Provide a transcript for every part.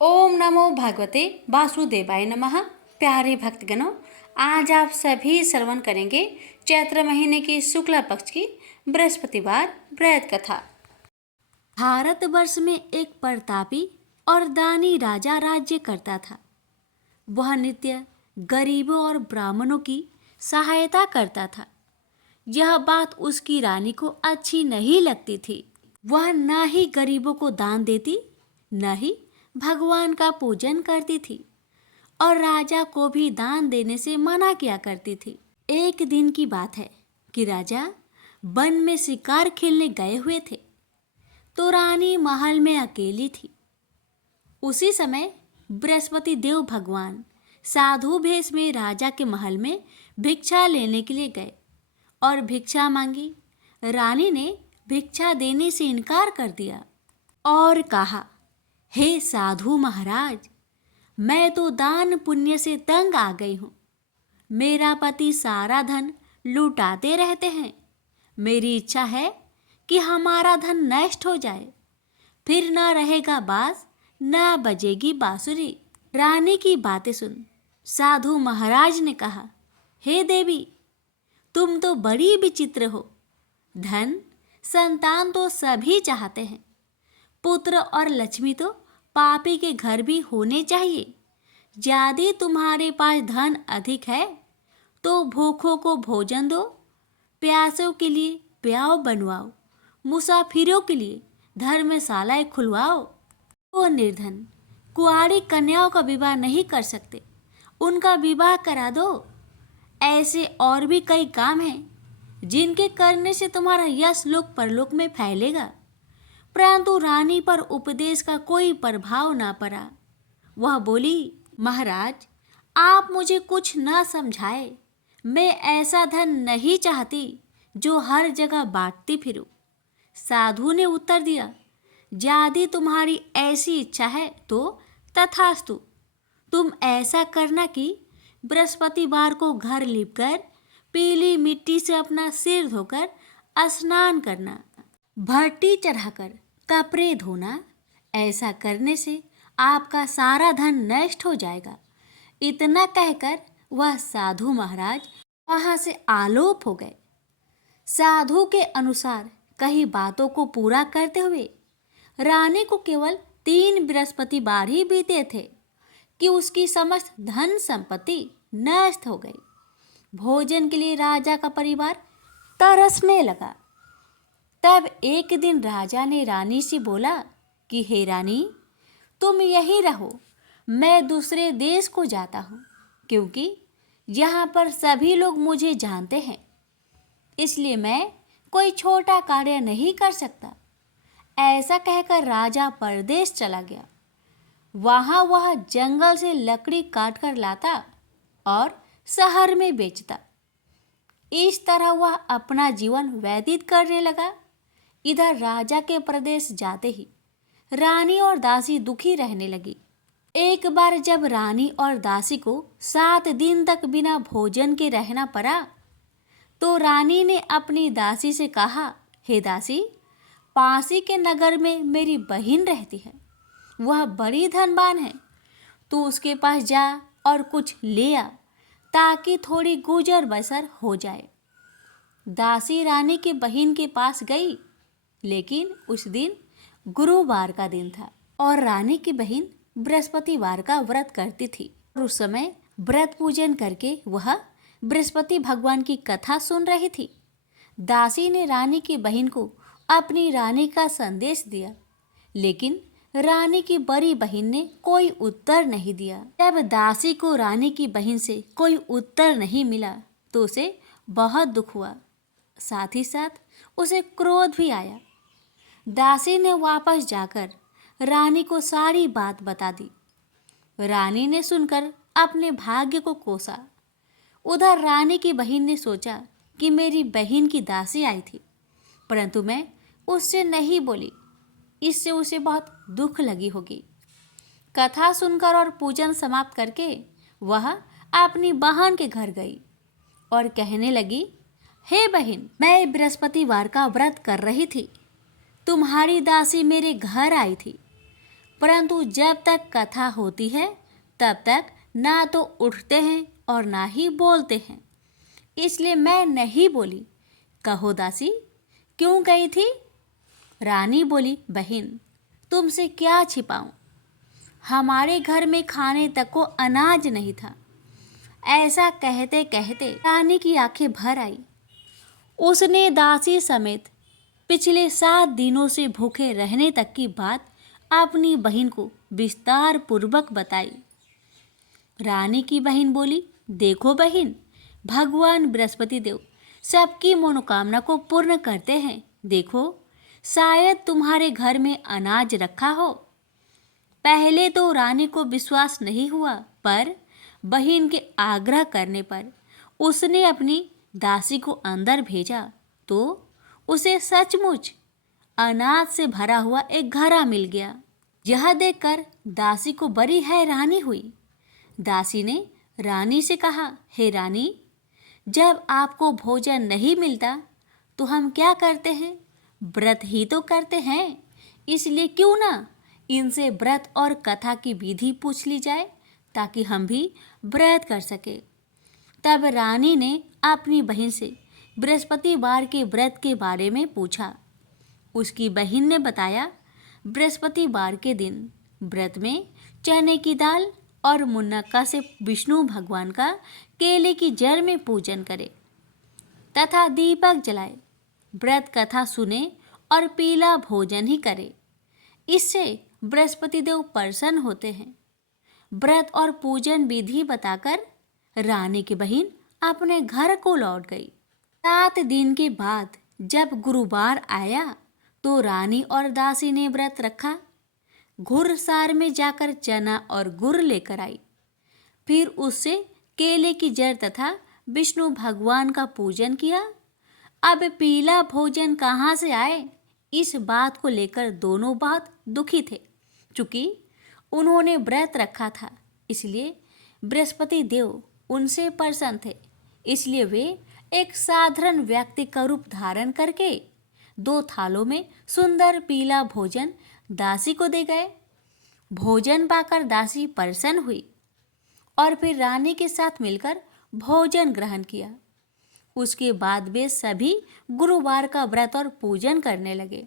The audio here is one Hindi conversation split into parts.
ओम नमो भगवते वासुदेवाय नमः। प्यारे भक्तगणों, आज आप सभी श्रवण करेंगे चैत्र महीने की शुक्ला पक्ष की बृहस्पतिवार व्रत कथा। भारतवर्ष में एक प्रतापी और दानी राजा राज्य करता था। वह नित्य गरीबों और ब्राह्मणों की सहायता करता था। यह बात उसकी रानी को अच्छी नहीं लगती थी। वह न ही गरीबों को दान देती, न ही भगवान का पूजन करती थी और राजा को भी दान देने से मना किया करती थी। एक दिन की बात है कि राजा वन में शिकार खेलने गए हुए थे, तो रानी महल में अकेली थी। उसी समय बृहस्पति देव भगवान साधु भेष में राजा के महल में भिक्षा लेने के लिए गए और भिक्षा मांगी। रानी ने भिक्षा देने से इनकार कर दिया और कहा, हे साधु महाराज, मैं तो दान पुण्य से तंग आ गई हूँ। मेरा पति सारा धन लुटाते रहते हैं। मेरी इच्छा है कि हमारा धन नष्ट हो जाए, फिर न रहेगा बांस न बजेगी बांसुरी। रानी की बातें सुन साधु महाराज ने कहा, हे देवी, तुम तो बड़ी विचित्र हो। धन संतान तो सभी चाहते हैं, पुत्र और लक्ष्मी तो पापी के घर भी होने चाहिए। यदि तुम्हारे पास धन अधिक है तो भूखों को भोजन दो, प्यासों के लिए प्याऊ बनवाओ, मुसाफिरों के लिए धर्मशालाएं खुलवाओ। वो निर्धन कुंवारी कन्याओं का विवाह नहीं कर सकते, उनका विवाह करा दो। ऐसे और भी कई काम हैं जिनके करने से तुम्हारा यश लोक परलोक में फैलेगा। परंतु रानी पर उपदेश का कोई प्रभाव न पड़ा। वह बोली, महाराज, आप मुझे कुछ न समझाए। मैं ऐसा धन नहीं चाहती जो हर जगह बांटती फिरूं। साधु ने उत्तर दिया, यदि तुम्हारी ऐसी इच्छा है तो तथास्तु। तुम ऐसा करना कि बृहस्पतिवार को घर लीपकर पीली मिट्टी से अपना सिर धोकर स्नान करना, भट्टी चढ़ाकर कपड़े धोना। ऐसा करने से आपका सारा धन नष्ट हो जाएगा। इतना कहकर वह साधु महाराज वहां से आलोप हो गए। साधु के अनुसार कई बातों को पूरा करते हुए रानी को केवल 3 बृहस्पतिवार ही बीते थे कि उसकी समस्त धन संपत्ति नष्ट हो गई। भोजन के लिए राजा का परिवार तरसने लगा। तब एक दिन राजा ने रानी से बोला कि हे रानी, तुम यहीं रहो, मैं दूसरे देश को जाता हूँ, क्योंकि यहाँ पर सभी लोग मुझे जानते हैं। इसलिए मैं कोई छोटा कार्य नहीं कर सकता। ऐसा कहकर राजा परदेश चला गया। वहाँ वह जंगल से लकड़ी काट कर लाता और शहर में बेचता। इस तरह वह अपना जीवन व्यतीत करने लगा। इधर राजा के प्रदेश जाते ही रानी और दासी दुखी रहने लगी। एक बार जब रानी और दासी को 7 दिन तक बिना भोजन के रहना पड़ा, तो रानी ने अपनी दासी से कहा, हे दासी, पासी के नगर में मेरी बहन रहती है। वह बड़ी धनवान है। तू उसके पास जा और कुछ ले आ, ताकि थोड़ी गुजर बसर हो जाए। दासी रानी की बहन के पास गई, लेकिन उस दिन गुरुवार का दिन था और रानी की बहन बृहस्पतिवार का व्रत करती थी। और उस समय व्रत पूजन करके वह बृहस्पति भगवान की कथा सुन रही थी। दासी ने रानी की बहन को अपनी रानी का संदेश दिया, लेकिन रानी की बड़ी बहन ने कोई उत्तर नहीं दिया। जब दासी को रानी की बहन से कोई उत्तर नहीं मिला तो उसे बहुत दुख हुआ। साथ ही साथ उसे क्रोध भी आया। दासी ने वापस जाकर रानी को सारी बात बता दी। रानी ने सुनकर अपने भाग्य को कोसा। उधर रानी की बहन ने सोचा कि मेरी बहन की दासी आई थी, परंतु मैं उससे नहीं बोली, इससे उसे बहुत दुख लगी होगी। कथा सुनकर और पूजन समाप्त करके वह अपनी बहन के घर गई और कहने लगी, हे बहन, मैं बृहस्पतिवार का व्रत कर रही थी। तुम्हारी दासी मेरे घर आई थी, परंतु जब तक कथा होती है तब तक ना तो उठते हैं और ना ही बोलते हैं। इसलिए मैं नहीं बोली। कहो दासी, क्यों गई थी? रानी बोली, बहन, तुमसे क्या छिपाऊं? हमारे घर में खाने तक को अनाज नहीं था। ऐसा कहते कहते रानी की आंखें भर आई। उसने दासी समेत पिछले 7 दिनों से भूखे रहने तक की बात अपनी बहन को विस्तार पूर्वक बताई। रानी की बहन बोली, देखो बहन, भगवान बृहस्पति देव सबकी मनोकामना को पूर्ण करते हैं। देखो, शायद तुम्हारे घर में अनाज रखा हो। पहले तो रानी को विश्वास नहीं हुआ, पर बहन के आग्रह करने पर उसने अपनी दासी को अंदर भेजा तो उसे सचमुच अनाज से भरा हुआ एक घड़ा मिल गया। यह देखकर दासी को बड़ी हैरानी हुई। दासी ने रानी से कहा, हे रानी, जब आपको भोजन नहीं मिलता तो हम क्या करते हैं? व्रत ही तो करते हैं। इसलिए क्यों ना इनसे व्रत और कथा की विधि पूछ ली जाए ताकि हम भी व्रत कर सके। तब रानी ने अपनी बहन से बृहस्पतिवार के व्रत के बारे में पूछा। उसकी बहन ने बताया, बृहस्पतिवार के दिन व्रत में चने की दाल और मुनक्का से विष्णु भगवान का केले की जड़ में पूजन करें तथा दीपक जलाए, व्रत कथा सुने और पीला भोजन ही करे। इससे बृहस्पति देव प्रसन्न होते हैं। व्रत और पूजन विधि बताकर रानी की बहन अपने घर को लौट गई। 7 दिन के बाद जब गुरुवार आया तो रानी और दासी ने व्रत रखा। घुड़सार में जाकर चना और गुड़ लेकर आई। फिर उससे केले की जड़ तथा विष्णु भगवान का पूजन किया। अब पीला भोजन कहाँ से आए, इस बात को लेकर दोनों बहुत दुखी थे। चूँकि उन्होंने व्रत रखा था, इसलिए बृहस्पति देव उनसे प्रसन्न थे। इसलिए वे एक साधारण व्यक्ति का रूप धारण करके 2 थालों में सुंदर पीला भोजन दासी को दे गए। भोजन पाकर दासी प्रसन्न हुई और फिर रानी के साथ मिलकर भोजन ग्रहण किया। उसके बाद वे सभी गुरुवार का व्रत और पूजन करने लगे।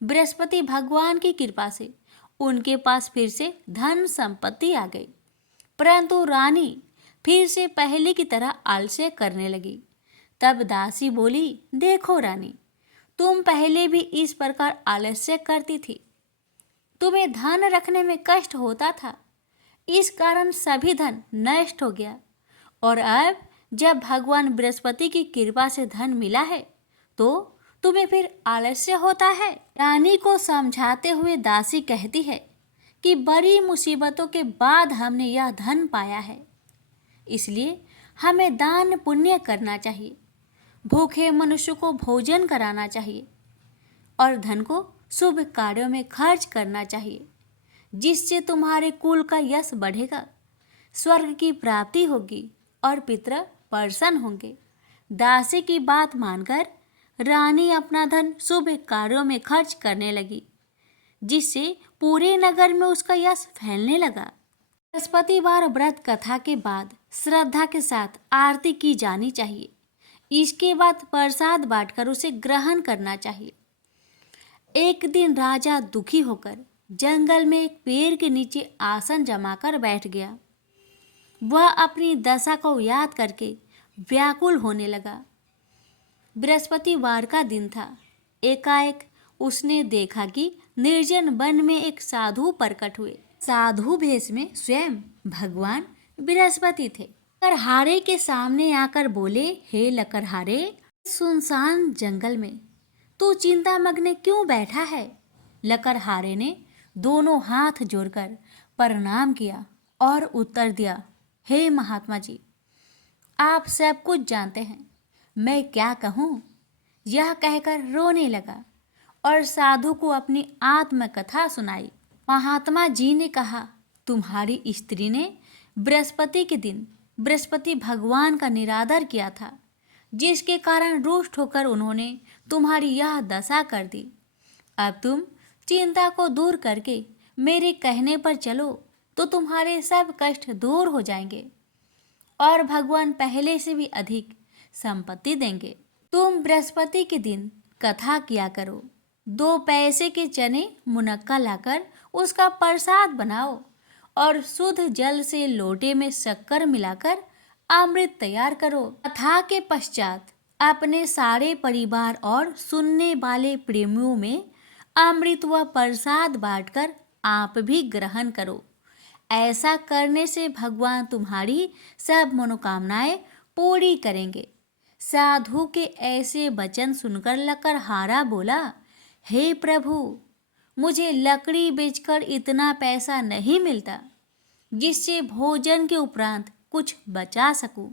बृहस्पति भगवान की कृपा से उनके पास फिर से धन संपत्ति आ गई, परंतु रानी फिर से पहले की तरह आलस्य करने लगी। तब दासी बोली, देखो रानी, तुम पहले भी इस प्रकार आलस्य करती थी। तुम्हें धन रखने में कष्ट होता था, इस कारण सभी धन नष्ट हो गया। और अब जब भगवान बृहस्पति की कृपा से धन मिला है तो तुम्हें फिर आलस्य होता है। रानी को समझाते हुए दासी कहती है कि बड़ी मुसीबतों के बाद हमने यह धन पाया है, इसलिए हमें दान पुण्य करना चाहिए, भूखे मनुष्य को भोजन कराना चाहिए और धन को शुभ कार्यों में खर्च करना चाहिए, जिससे तुम्हारे कुल का यश बढ़ेगा, स्वर्ग की प्राप्ति होगी और पितर प्रसन्न होंगे। दासी की बात मानकर रानी अपना धन शुभ कार्यों में खर्च करने लगी, जिससे पूरे नगर में उसका यश फैलने लगा। बृहस्पतिवार व्रत कथा के बाद श्रद्धा के साथ आरती की जानी चाहिए। इसके बाद प्रसाद बांटकर उसे ग्रहण करना चाहिए। एक दिन राजा दुखी होकर जंगल में एक पेड़ के नीचे आसन जमाकर बैठ गया। वह अपनी दशा को याद करके व्याकुल होने लगा। बृहस्पतिवार का दिन था। एकाएक उसने देखा कि निर्जन वन में एक साधु प्रकट हुए। साधु भेष में स्वयं भगवान बृहस्पति थे। लकड़हारे के सामने आकर बोले, हे लकड़हारे, सुनसान जंगल में तू चिंतामग्न क्यों बैठा है? लकड़हारे ने दोनों हाथ जोड़कर प्रणाम किया और उत्तर दिया, हे महात्मा जी, आप सब कुछ जानते हैं, मैं क्या कहूँ? यह कहकर रोने लगा और साधु को अपनी आत्मकथा सुनाई। महात्मा जी ने कहा, तुम्हारी स्त्री ने बृहस्पति के दिन बृहस्पति भगवान का निरादर किया था, जिसके कारण रुष्ट होकर उन्होंने तुम्हारी यह दशा कर दी। अब तुम चिंता को दूर करके मेरे कहने पर चलो तो तुम्हारे सब कष्ट दूर हो जाएंगे और भगवान पहले से भी अधिक संपत्ति देंगे। तुम बृहस्पति के दिन कथा किया करो। 2 पैसे के चने मुनक्का लाकर उसका प्रसाद बनाओ और शुद्ध जल से लोटे में शक्कर मिलाकर अमृत तैयार करो। कथा के पश्चात अपने सारे परिवार और सुनने वाले प्रेमियों में अमृत व प्रसाद बांटकर आप भी ग्रहण करो। ऐसा करने से भगवान तुम्हारी सब मनोकामनाएं पूरी करेंगे। साधु के ऐसे वचन सुनकर लकड़हारा बोला, हे प्रभु, मुझे लकड़ी बेचकर इतना पैसा नहीं मिलता जिससे भोजन के उपरांत कुछ बचा सकूं।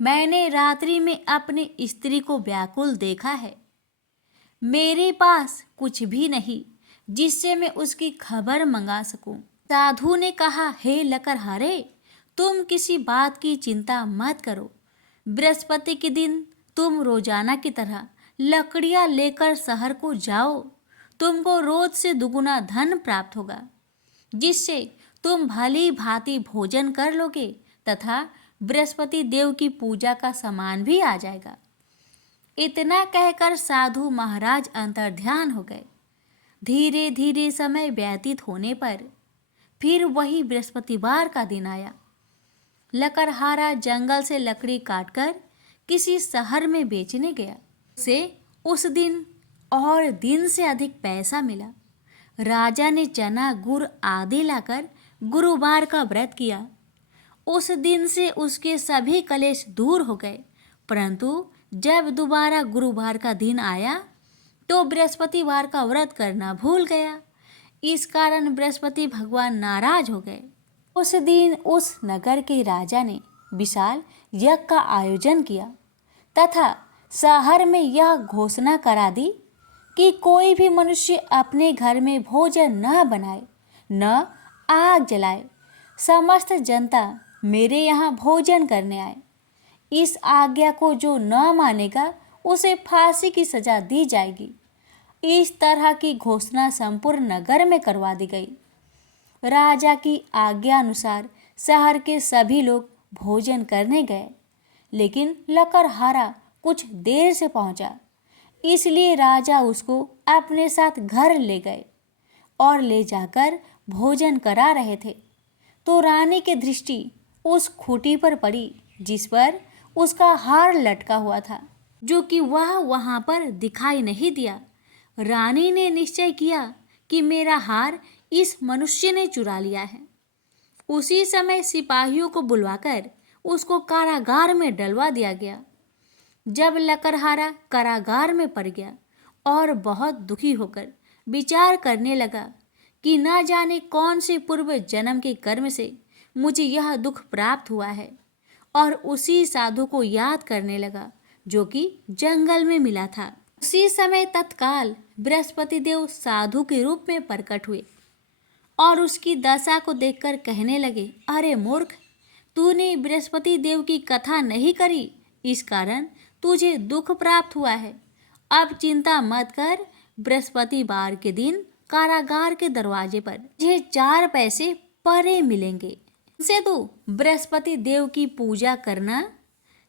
मैंने रात्रि में अपनी स्त्री को व्याकुल देखा है। मेरे पास कुछ भी नहीं जिससे मैं उसकी खबर मंगा सकूं। साधु ने कहा, हे लकड़हारे, तुम किसी बात की चिंता मत करो। बृहस्पति के दिन तुम रोजाना की तरह लकड़ियां लेकर शहर को जाओ। तुमको रोज से दुगुना धन प्राप्त होगा जिससे तुम भली भांति भोजन कर लोगे तथा बृहस्पति देव की पूजा का सामान भी आ जाएगा। इतना कहकर साधु महाराज अंतर्ध्यान हो गए। धीरे धीरे समय व्यतीत होने पर फिर वही बृहस्पतिवार का दिन आया। लकड़हारा जंगल से लकड़ी काटकर किसी शहर में बेचने गया। उसे उस दिन और दिन से अधिक पैसा मिला। राजा ने चना गुड़ आदि लाकर गुरुवार का व्रत किया। उस दिन से उसके सभी कलेश दूर हो गए। परंतु जब दोबारा गुरुवार का दिन आया तो बृहस्पतिवार का व्रत करना भूल गया। इस कारण बृहस्पति भगवान नाराज हो गए। उस दिन उस नगर के राजा ने विशाल यज्ञ का आयोजन किया तथा शहर में यह घोषणा करा दी कि कोई भी मनुष्य अपने घर में भोजन न बनाए, न आग जलाए। समस्त जनता मेरे यहाँ भोजन करने आए। इस आज्ञा को जो न मानेगा उसे फांसी की सजा दी जाएगी। इस तरह की घोषणा संपूर्ण नगर में करवा दी गई। राजा की आज्ञा अनुसार शहर के सभी लोग भोजन करने गए, लेकिन लकड़हारा कुछ देर से पहुंचा। इसलिए राजा उसको अपने साथ घर ले गए और ले जाकर भोजन करा रहे थे तो रानी की दृष्टि उस खूंटी पर पड़ी जिस पर उसका हार लटका हुआ था, जो कि वह वहां पर दिखाई नहीं दिया। रानी ने निश्चय किया कि मेरा हार इस मनुष्य ने चुरा लिया है। उसी समय सिपाहियों को बुलवाकर उसको कारागार में डलवा दिया गया। जब लकड़हारा कारागार में पड़ गया और बहुत दुखी होकर विचार करने लगा कि न जाने कौन से पूर्व जन्म के कर्म से मुझे यह दुख प्राप्त हुआ है, और उसी साधु को याद करने लगा जो कि जंगल में मिला था। उसी समय तत्काल बृहस्पति देव साधु के रूप में प्रकट हुए और उसकी दशा को देखकर कहने लगे, अरे मूर्ख, तूने बृहस्पति देव की कथा नहीं करी, इस कारण तुझे दुख प्राप्त हुआ है। अब चिंता मत कर, बृहस्पतिवार के दिन कारागार के दरवाजे पर तुझे 4 पैसे परे मिलेंगे। से तू बृहस्पति देव की पूजा करना,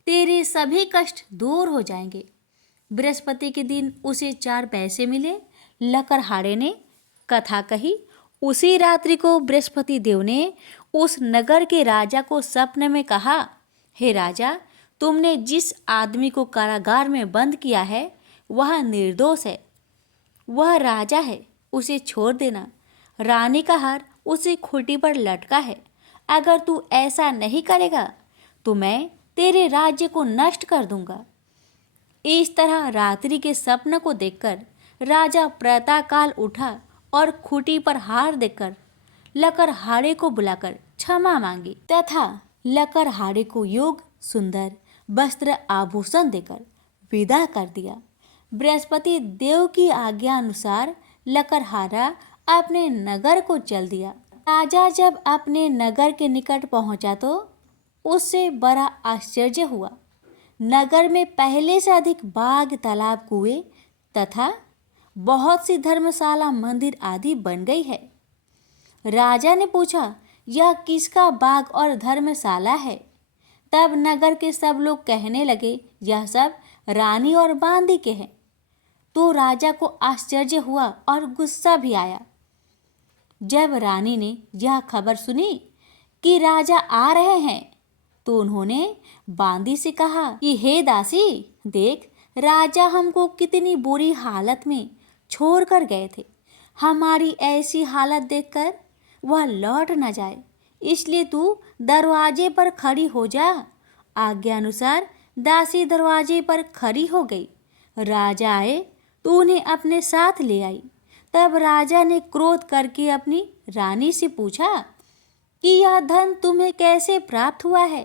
तेरे सभी कष्ट दूर हो जाएंगे। बृहस्पति के दिन उसे 4 पैसे मिले। लकड़हारे ने कथा कही। उसी रात्रि को बृहस्पति देव ने उस नगर के राजा को स्वप्न में कहा, हे राजा, तुमने जिस आदमी को कारागार में बंद किया है वह निर्दोष है, वह राजा है, उसे छोड़ देना। रानी का हार उसी खूंटी पर लटका है। अगर तू ऐसा नहीं करेगा तो मैं तेरे राज्य को नष्ट कर दूंगा। इस तरह रात्रि के स्वप्न को देखकर राजा प्रातःकाल उठा और खूंटी पर हार देखकर लकड़हारे को बुलाकर क्षमा मांगी तथा लकड़हारे को योग्य सुंदर वस्त्र आभूषण देकर विदा कर दिया। बृहस्पति देव की आज्ञा अनुसार लकड़हारा अपने नगर को चल दिया। राजा जब अपने नगर के निकट पहुंचा तो उससे बड़ा आश्चर्य हुआ। नगर में पहले से अधिक बाग, तालाब, कुएं तथा बहुत सी धर्मशाला, मंदिर आदि बन गई है। राजा ने पूछा, यह किसका बाग और धर्मशाला है? तब नगर के सब लोग कहने लगे, यह सब रानी और बांदी के हैं। तो राजा को आश्चर्य हुआ और गुस्सा भी आया। जब रानी ने यह खबर सुनी कि राजा आ रहे हैं, तो उन्होंने बांदी से कहा कि हे दासी, देख, राजा हमको कितनी बुरी हालत में छोड़ कर गए थे। हमारी ऐसी हालत देखकर वह लौट न जाए, इसलिए तू दरवाजे पर खड़ी हो जा। आज्ञा अनुसार दासी दरवाजे पर खड़ी हो गई। राजा आए तो उन्हें अपने साथ ले आई। तब राजा ने क्रोध करके अपनी रानी से पूछा कि यह धन तुम्हें कैसे प्राप्त हुआ है?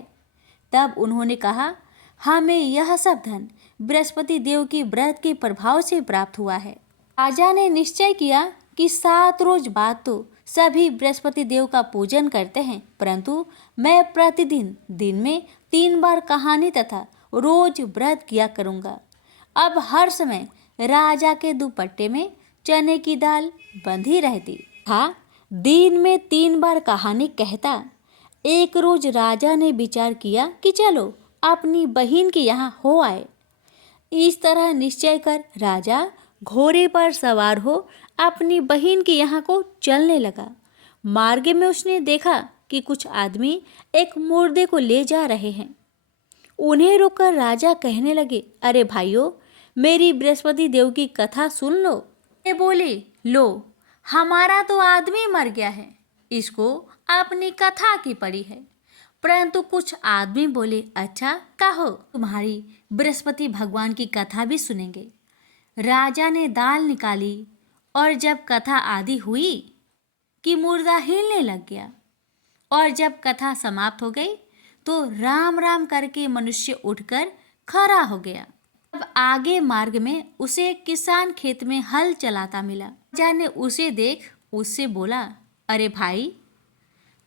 तब उन्होंने कहा, हमें यह सब धन बृहस्पति देव की व्रत के प्रभाव से प्राप्त हुआ है। राजा ने निश्चय किया कि 7 रोज बाद तो सभी बृहस्पति देव का पूजन करते हैं, परंतु मैं प्रतिदिन दिन में 3 बार कहानी तथा रोज व्रत किया करूँगा। अब हर समय राजा के दुपट्टे में चने की दाल बंधी रहती था। दिन में 3 बार कहानी कहता। एक रोज राजा ने विचार किया कि चलो अपनी बहन के यहाँ हो आए। इस तरह निश्चय कर राजा घोड़े पर सवार हो अपनी बहन के यहाँ को चलने लगा। मार्ग में उसने देखा कि कुछ आदमी एक मुर्दे को ले जा रहे हैं। उन्हें रोककर राजा कहने लगे, अरे भाइयों, मेरी बृहस्पति देव की कथा सुन लो। ये बोले, लो, हमारा तो आदमी मर गया है, इसको अपनी कथा की पड़ी है। परंतु कुछ आदमी बोले, अच्छा कहो, तुम्हारी बृहस्पति भगवान की कथा भी सुनेंगे। राजा ने दाल निकाली और जब कथा आदि हुई कि मुर्दा हिलने लग गया, और जब कथा समाप्त हो गई तो राम राम करके मनुष्य उठकर खड़ा हो गया। अब आगे मार्ग में उसे एक किसान खेत में हल चलाता मिला। राजा ने उसे देख उससे बोला, अरे भाई,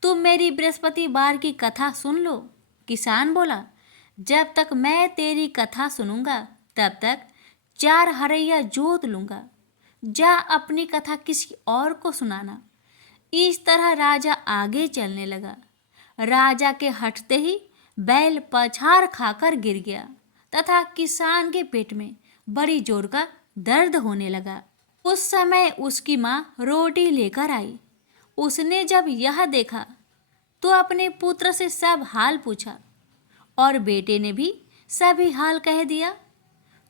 तुम मेरी बृहस्पति बार की कथा सुन लो। किसान बोला, जब तक मैं तेरी कथा सुनूंगा तब तक 4 हरैया जोत लूंगा। जा अपनी कथा किसी और को सुनाना। इस तरह राजा आगे चलने लगा। राजा के हटते ही बैल पछाड़ खाकर गिर गया तथा किसान के पेट में बड़ी जोर का दर्द होने लगा। उस समय उसकी माँ रोटी लेकर आई। उसने जब यह देखा तो अपने पुत्र से सब हाल पूछा और बेटे ने भी सभी हाल कह दिया।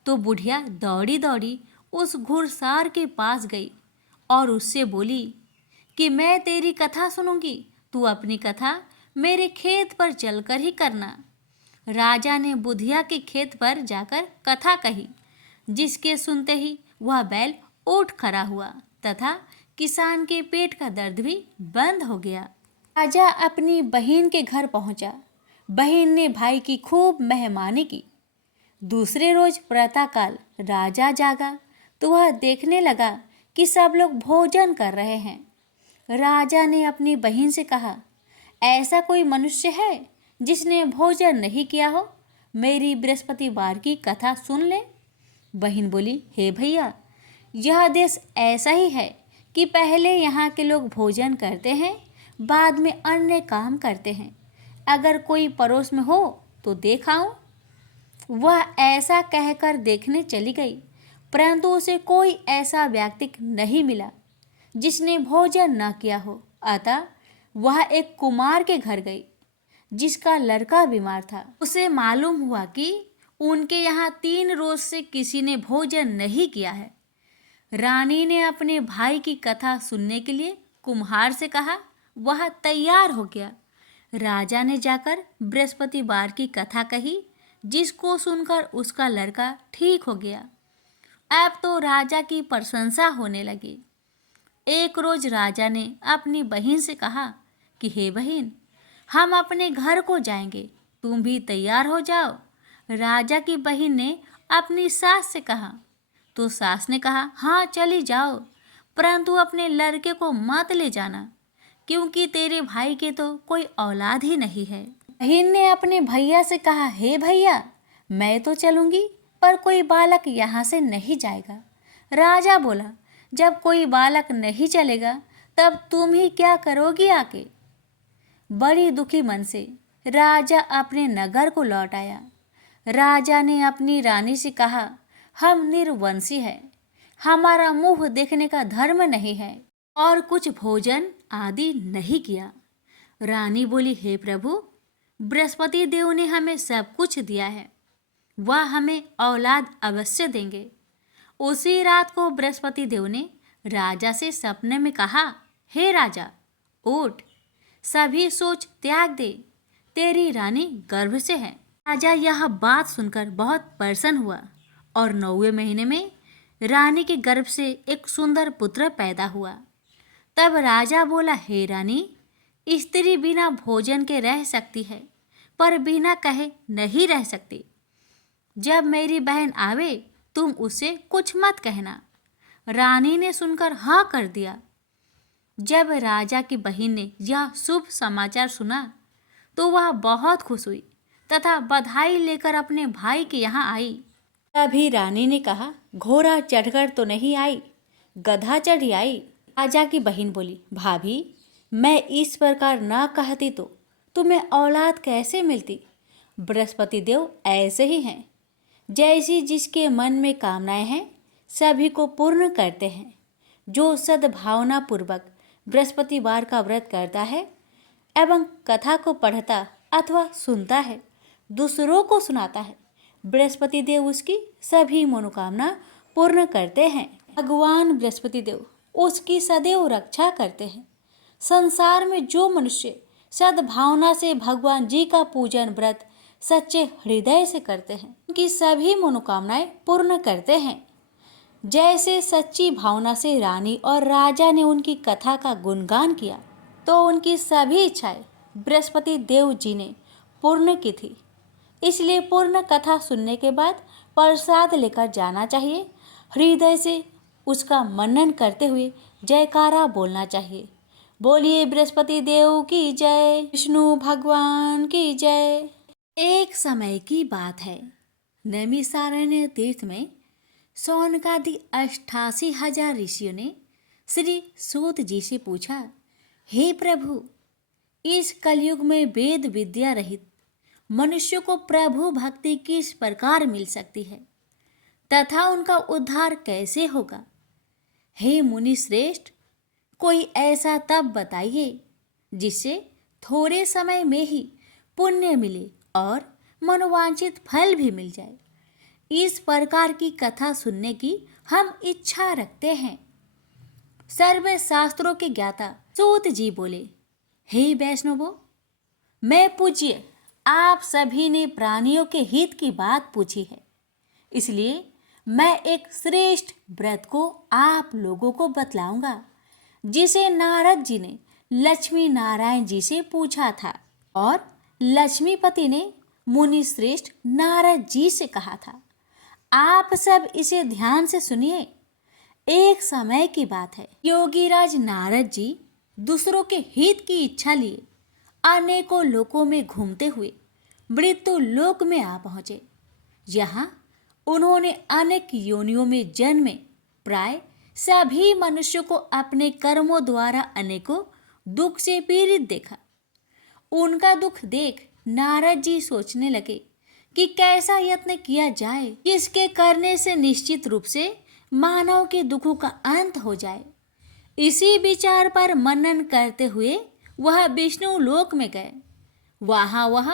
तो बुढ़िया दौड़ी दौड़ी उस घुड़सार के पास गई और उससे बोली कि मैं तेरी कथा सुनूंगी, तू अपनी कथा मेरे खेत पर चलकर ही करना। राजा ने बुधिया के खेत पर जाकर कथा कही, जिसके सुनते ही वह बैल उठ खड़ा हुआ तथा किसान के पेट का दर्द भी बंद हो गया। राजा अपनी बहन के घर पहुंचा। बहन ने भाई की खूब मेहमानी की। दूसरे रोज प्रातःकाल राजा जागा तो वह देखने लगा कि सब लोग भोजन कर रहे हैं। राजा ने अपनी बहन से कहा, ऐसा कोई मनुष्य है जिसने भोजन नहीं किया हो? मेरी बृहस्पतिवार की कथा सुन ले। बहन बोली, हे भैया, यह देश ऐसा ही है कि पहले यहाँ के लोग भोजन करते हैं, बाद में अन्य काम करते हैं। अगर कोई पड़ोस में हो तो देखाऊं। वह ऐसा कहकर देखने चली गई, परंतु उसे कोई ऐसा व्यक्ति नहीं मिला जिसने भोजन न किया हो। अतः वह एक कुमार के घर गई जिसका लड़का बीमार था। उसे मालूम हुआ कि उनके यहाँ 3 रोज से किसी ने भोजन नहीं किया है। रानी ने अपने भाई की कथा सुनने के लिए कुम्हार से कहा। वह तैयार हो गया। राजा ने जाकर बृहस्पतिवार की कथा कही, जिसको सुनकर उसका लड़का ठीक हो गया। अब तो राजा की प्रशंसा होने लगी। एक रोज राजा ने अपनी बहन से कहा कि हे बहन, हम अपने घर को जाएंगे, तुम भी तैयार हो जाओ। राजा की बहन ने अपनी सास से कहा तो सास ने कहा, हाँ चली जाओ, परंतु अपने लड़के को मत ले जाना, क्योंकि तेरे भाई के तो कोई औलाद ही नहीं है। बहन ने अपने भैया से कहा, हे भैया, मैं तो चलूंगी, पर कोई बालक यहाँ से नहीं जाएगा। राजा बोला, जब कोई बालक नहीं चलेगा तब तुम ही क्या करोगी आके। बड़ी दुखी मन से राजा अपने नगर को लौट आया। राजा ने अपनी रानी से कहा, हम निर्वंशी हैं, हमारा मुंह देखने का धर्म नहीं है और कुछ भोजन आदि नहीं किया। रानी बोली, हे प्रभु, बृहस्पति देव ने हमें सब कुछ दिया है, वह हमें औलाद अवश्य देंगे। उसी रात को बृहस्पति देव ने राजा से सपने में कहा, हे राजा, उठ, सभी सोच त्याग दे, तेरी रानी गर्भ से है। राजा यह बात सुनकर बहुत प्रसन्न हुआ और 9वें महीने में रानी के गर्भ से एक सुंदर पुत्र पैदा हुआ। तब राजा बोला, हे रानी, स्त्री बिना भोजन के रह सकती है, पर बिना कहे नहीं रह सकती। जब मेरी बहन आवे तुम उसे कुछ मत कहना। रानी ने सुनकर हाँ कर दिया। जब राजा की बहन ने यह शुभ समाचार सुना तो वह बहुत खुश हुई तथा बधाई लेकर अपने भाई के यहाँ आई। तभी रानी ने कहा, घोड़ा चढ़कर तो नहीं आई, गधा चढ़ी आई। राजा की बहन बोली, भाभी, मैं इस प्रकार न कहती तो तुम्हें औलाद कैसे मिलती। बृहस्पति देव ऐसे ही हैं, जैसी जिसके मन में कामनाएं हैं सभी को पूर्ण करते हैं। जो सद्भावना पूर्वक बृहस्पतिवार का व्रत करता है एवं कथा को पढ़ता अथवा सुनता है, दूसरों को सुनाता है, बृहस्पति देव उसकी सभी मनोकामना पूर्ण करते हैं। भगवान बृहस्पति देव उसकी सदैव रक्षा करते हैं। संसार में जो मनुष्य सद्भावना से भगवान जी का पूजन व्रत सच्चे हृदय से करते हैं, उनकी सभी मनोकामनाएं पूर्ण करते हैं। जैसे सच्ची भावना से रानी और राजा ने उनकी कथा का गुणगान किया तो उनकी सभी इच्छाएं बृहस्पति देव जी ने पूर्ण की थी। इसलिए पूर्ण कथा सुनने के बाद प्रसाद लेकर जाना चाहिए। हृदय से उसका मनन करते हुए जयकारा बोलना चाहिए। बोलिए बृहस्पति देव की जय, विष्णु भगवान की जय। एक समय की बात है, नैमिषारण्य तीर्थ में सौनकादि 88,000 ऋषियों ने श्री सूत जी से पूछा, हे प्रभु, इस कलयुग में वेद विद्या रहित मनुष्य को प्रभु भक्ति किस प्रकार मिल सकती है तथा उनका उद्धार कैसे होगा। हे मुनि श्रेष्ठ, कोई ऐसा तप बताइए जिससे थोड़े समय में ही पुण्य मिले और मनोवांछित फल भी मिल जाए। इस प्रकार की कथा सुनने की हम इच्छा रखते हैं। सर्व शास्त्रों के ज्ञाता सूत जी बोले, हे वैष्णवों, मैं पूज्य आप सभी ने प्राणियों के हित की बात पूछी है, इसलिए मैं एक श्रेष्ठ व्रत को आप लोगों को बतलाऊंगा जिसे नारद जी ने लक्ष्मी नारायण जी से पूछा था और लक्ष्मीपति ने मुनि श्रेष्ठ नारद जी से कहा था। आप सब इसे ध्यान से सुनिए। एक समय की बात है, योगीराज नारद जी दूसरों के हित की इच्छा लिए अनेकों लोकों में घूमते हुए मृत्यु लोक में आ पहुँचे। यहाँ उन्होंने अनेक योनियों में जन्मे प्राय सभी मनुष्यों को अपने कर्मों द्वारा अनेकों दुख से पीड़ित देखा। उनका दुख देख नारद जी सोचने लगे कि कैसा यत्न किया जाए जिसके करने से निश्चित रूप से मानव के दुखों का अंत हो जाए। इसी विचार पर मनन करते हुए वह विष्णु लोक में गए। वहाँ वह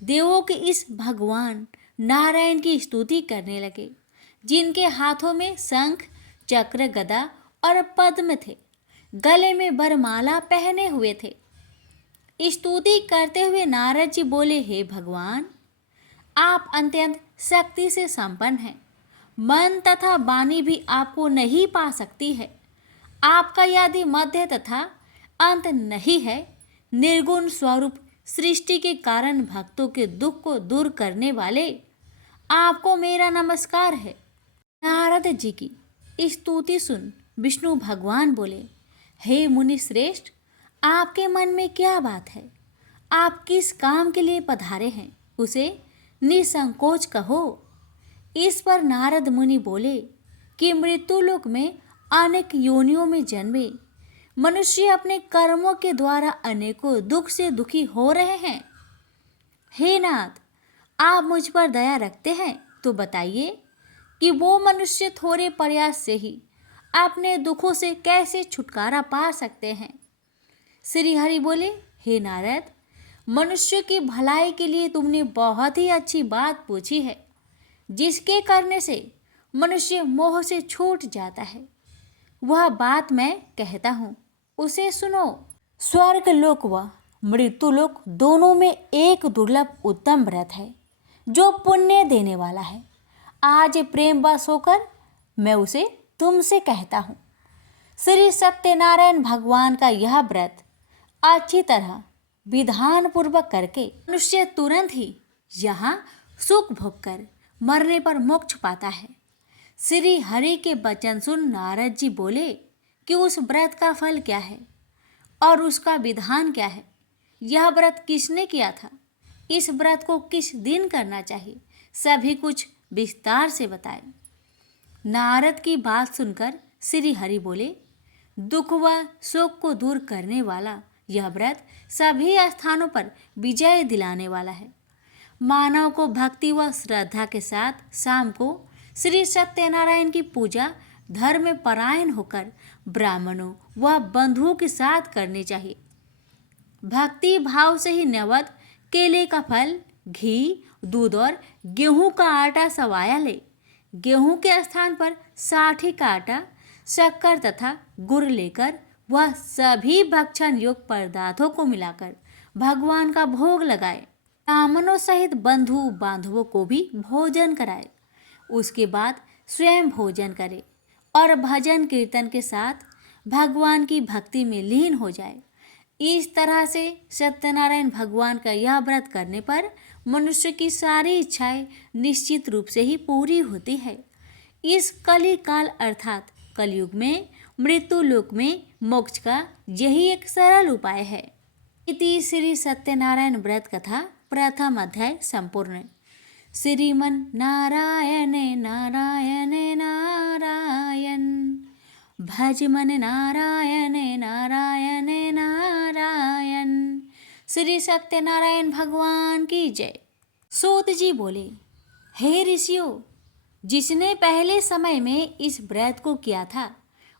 देवों के इस भगवान नारायण की स्तुति करने लगे, जिनके हाथों में शंख, चक्र, गदा और पद्म थे, गले में वरमाला पहने हुए थे। स्तुति करते हुए नारद जी बोले, हे भगवान, आप अत्यंत शक्ति से संपन्न हैं। मन तथा वाणी भी आपको नहीं पा सकती है। आपका यदि मध्य तथा अंत नहीं है, निर्गुण स्वरूप सृष्टि के कारण भक्तों के दुख को दूर करने वाले, आपको मेरा नमस्कार है। नारद जी की स्तुति सुन विष्णु भगवान बोले, हे मुनि श्रेष्ठ, आपके मन में क्या बात है? आप किस काम के लिए पधारे हैं, उसे निसंकोच कहो। इस पर नारद मुनि बोले कि मृत्युलोक में अनेक योनियों में जन्मे मनुष्य अपने कर्मों के द्वारा अनेकों दुख से दुखी हो रहे हैं। हे नाथ, आप मुझ पर दया रखते हैं तो बताइए कि वो मनुष्य थोड़े प्रयास से ही अपने दुखों से कैसे छुटकारा पा सकते हैं। श्री हरि बोले, हे नारद, मनुष्य की भलाई के लिए तुमने बहुत ही अच्छी बात पूछी है, जिसके करने से मनुष्य मोह से छूट जाता है। वह बात मैं कहता हूँ, उसे सुनो। स्वर्ग लोक व मृत्यु लोक दोनों में एक दुर्लभ उत्तम व्रत है जो पुण्य देने वाला है। आज प्रेम वश होकर मैं उसे तुमसे कहता हूँ। श्री सत्यनारायण भगवान का यह व्रत अच्छी तरह विधान पूर्वक करके मनुष्य तुरंत ही यहाँ सुख भोग कर मरने पर मोक्ष पाता है। श्री हरि के वचन सुन नारद जी बोले कि उस व्रत का फल क्या है और उसका विधान क्या है। यह व्रत किसने किया था, इस व्रत को किस दिन करना चाहिए, सभी कुछ विस्तार से बताए। नारद की बात सुनकर श्री हरि बोले, दुख व शोक को दूर करने वाला यह व्रत सभी स्थानों पर विजय दिलाने वाला है। मानव को भक्ति व श्रद्धा के साथ शाम को श्री सत्यनारायण की पूजा धर्म परायण होकर ब्राह्मणों व बंधुओं के साथ करनी चाहिए। भक्ति भाव से ही नैवेद्य केले का फल, घी, दूध और गेहूं का आटा सवाया ले। गेहूं के स्थान पर साठी का आटा, शक्कर तथा गुड़ लेकर वह सभी भक्षण योग्य पदार्थों को मिलाकर भगवान का भोग लगाए। ब्राह्मणों सहित बंधु बांधवों को भी भोजन कराए। उसके बाद स्वयं भोजन करे और भजन कीर्तन के साथ भगवान की भक्ति में लीन हो जाए। इस तरह से सत्यनारायण भगवान का यह व्रत करने पर मनुष्य की सारी इच्छाएं निश्चित रूप से ही पूरी होती है। इस कली काल अर्थात कलयुग में मृत्यु लोक में मोक्ष का यही एक सरल उपाय है। इति श्री सत्यनारायण व्रत कथा प्रथम अध्याय संपूर्ण। श्रीमन नारायण नारायण नारायण, भज मन नारायण नारायण नारायण। श्री सत्यनारायण भगवान की जय। सूत जी बोले, हे ऋषियों, जिसने पहले समय में इस व्रत को किया था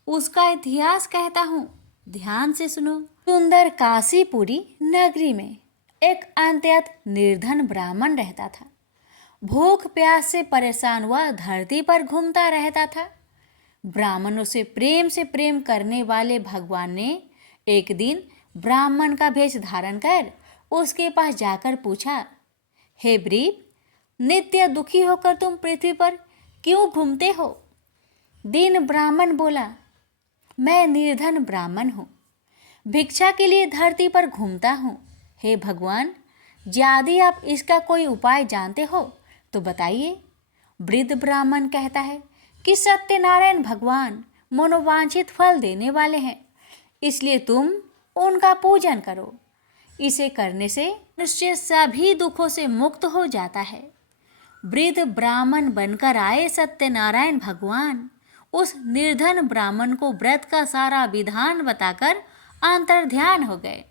उसका इतिहास कहता हूँ, ध्यान से सुनो। सुंदर काशीपुरी नगरी में एक अत्यंत निर्धन ब्राह्मण रहता था। भूख प्यास से परेशान हुआ धरती पर घूमता रहता था। ब्राह्मणों से प्रेम करने वाले भगवान ने एक दिन ब्राह्मण का भेष धारण कर उसके पास जाकर पूछा, हे ब्रीप, नित्य दुखी होकर तुम पृथ्वी पर क्यों घूमते हो? दीन ब्राह्मण बोला, मैं निर्धन ब्राह्मण हूँ, भिक्षा के लिए धरती पर घूमता हूँ। हे भगवान, यदि आप इसका कोई उपाय जानते हो तो बताइए। वृद्ध ब्राह्मण कहता है कि सत्यनारायण भगवान मनोवांछित फल देने वाले हैं, इसलिए तुम उनका पूजन करो। इसे करने से मनुष्य सभी दुखों से मुक्त हो जाता है। वृद्ध ब्राह्मण बनकर आए सत्यनारायण भगवान उस निर्धन ब्राह्मण को व्रत का सारा विधान बताकर अंतर्ध्यान हो गए।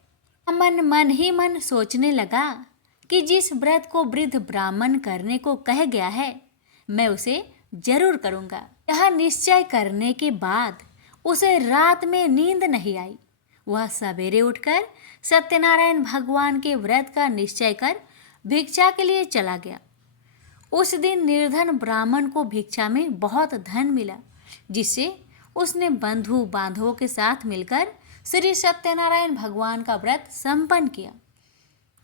मन ही मन सोचने लगा कि जिस व्रत को वृद्ध ब्राह्मण करने को कह गया है मैं उसे जरूर करूँगा। यह निश्चय करने के बाद उसे रात में नींद नहीं आई। वह सवेरे उठकर सत्यनारायण भगवान के व्रत का निश्चय कर भिक्षा के लिए चला गया। उस दिन निर्धन ब्राह्मण को भिक्षा में बहुत धन मिला, जिससे उसने बंधु बांधवों के साथ मिलकर श्री सत्यनारायण भगवान का व्रत संपन्न किया।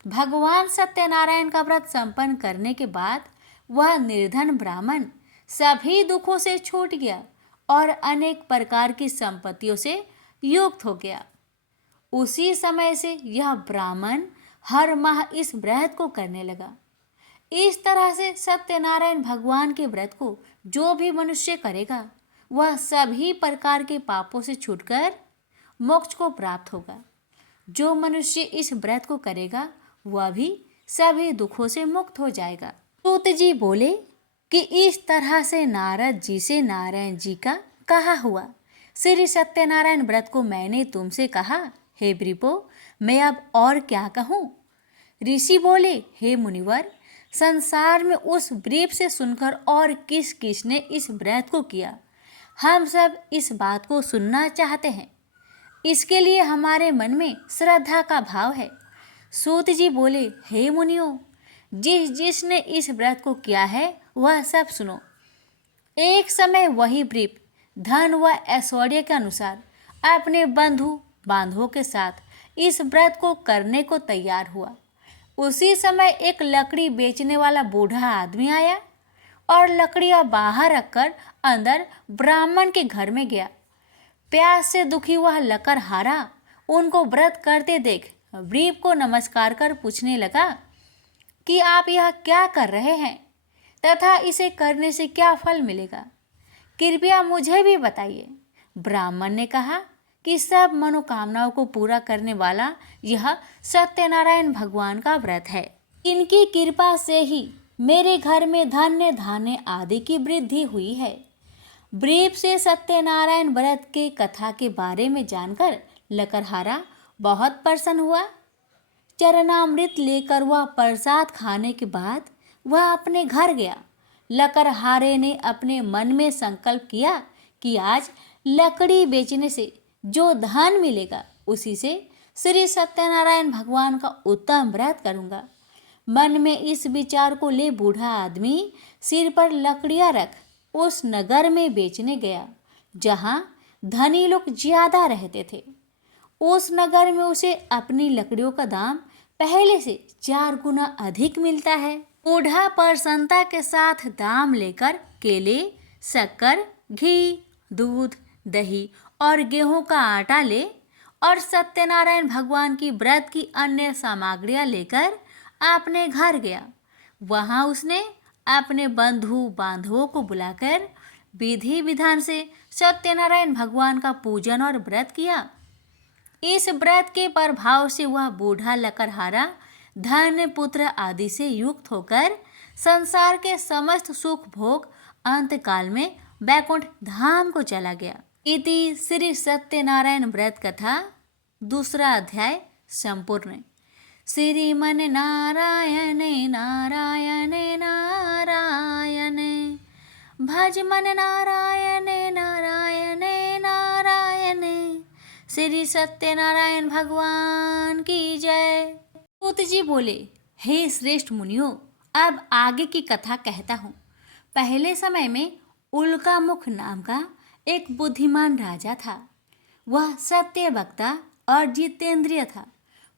भगवान सत्यनारायण का व्रत संपन्न करने के बाद वह निर्धन ब्राह्मण सभी दुखों से छूट गया और अनेक प्रकार की संपत्तियों से युक्त हो गया। उसी समय से यह ब्राह्मण हर माह इस व्रत को करने लगा। इस तरह से सत्यनारायण भगवान के व्रत को जो भी मनुष्य करेगा वह सभी प्रकार के पापों से छूटकर मोक्ष को प्राप्त होगा। जो मनुष्य इस व्रत को करेगा वह भी सभी दुखों से मुक्त हो जाएगा। सूत जी बोले कि इस तरह से नारद जी से नारायण जी का कहा हुआ श्री सत्यनारायण व्रत को मैंने तुमसे कहा, हे वृपो, मैं अब और क्या कहूँ। ऋषि बोले, हे मुनिवर, संसार में उस व्रीप से सुनकर और किस किस ने इस व्रत को किया, हम सब इस बात को सुनना चाहते हैं। इसके लिए हमारे मन में श्रद्धा का भाव है। सूत जी बोले, हे मुनियों, जिसने इस व्रत को किया है वह सब सुनो। एक समय वही व्रीप धन व ऐश्वर्य के अनुसार अपने बंधु बांधवों के साथ इस व्रत को करने को तैयार हुआ। उसी समय एक लकड़ी बेचने वाला बूढ़ा आदमी आया और लकड़ियां बाहर रखकर अंदर ब्राह्मण के घर में गया। प्यास से दुखी वह लकड़हारा उनको व्रत करते देख व्रीप को नमस्कार कर पूछने लगा कि आप यह क्या कर रहे हैं तथा इसे करने से क्या फल मिलेगा, कृपया मुझे भी बताइए। ब्राह्मण ने कहा कि सब मनोकामनाओं को पूरा करने वाला यह सत्यनारायण भगवान का व्रत है। इनकी कृपा से ही मेरे घर में धन्य धान्य आदि की वृद्धि हुई है। व्रीप से सत्यनारायण व्रत के कथा के बारे में जानकर लकड़हारा बहुत प्रसन्न हुआ। चरणामृत लेकर वह प्रसाद खाने के बाद वह अपने घर गया। लकड़हारे ने अपने मन में संकल्प किया कि आज लकड़ी बेचने से जो धन मिलेगा उसी से श्री सत्यनारायण भगवान का उत्तम व्रत करूंगा। मन में इस विचार को ले बूढ़ा आदमी सिर पर लकड़ियां रख उस नगर में बेचने गया जहां धनी लोग ज्यादा रहते थे। उस नगर में उसे अपनी लकड़ियों का दाम पहले से 4 गुना अधिक मिलता है। बूढ़ा प्रसन्नता के साथ दाम लेकर केले, शक्कर, घी, दूध, दही और गेहूं का आटा ले और सत्यनारायण भगवान की व्रत की अन्य सामग्रियां लेकर अपने घर गया। वहां उसने अपने बंधु बांधवों को बुलाकर विधि विधान से सत्यनारायण भगवान का पूजन और व्रत किया। इस व्रत के प्रभाव से वह बूढ़ा लकड़हारा धन पुत्र आदि से युक्त होकर संसार के समस्त सुख भोग अंतकाल में वैकुंठ धाम को चला गया। इति श्री सत्यनारायण व्रत कथा 2 अध्याय संपूर्ण। श्रीमन नारायण नारायण नारायण भज मन नारायण नारायण नारायण। श्री सत्यनारायण भगवान की जय। सूत जी बोले, हे श्रेष्ठ मुनियों, अब आगे की कथा कहता हूँ। पहले समय में उल्कामुख नाम का एक बुद्धिमान राजा था। वह सत्य वक्ता और जितेंद्रिय था।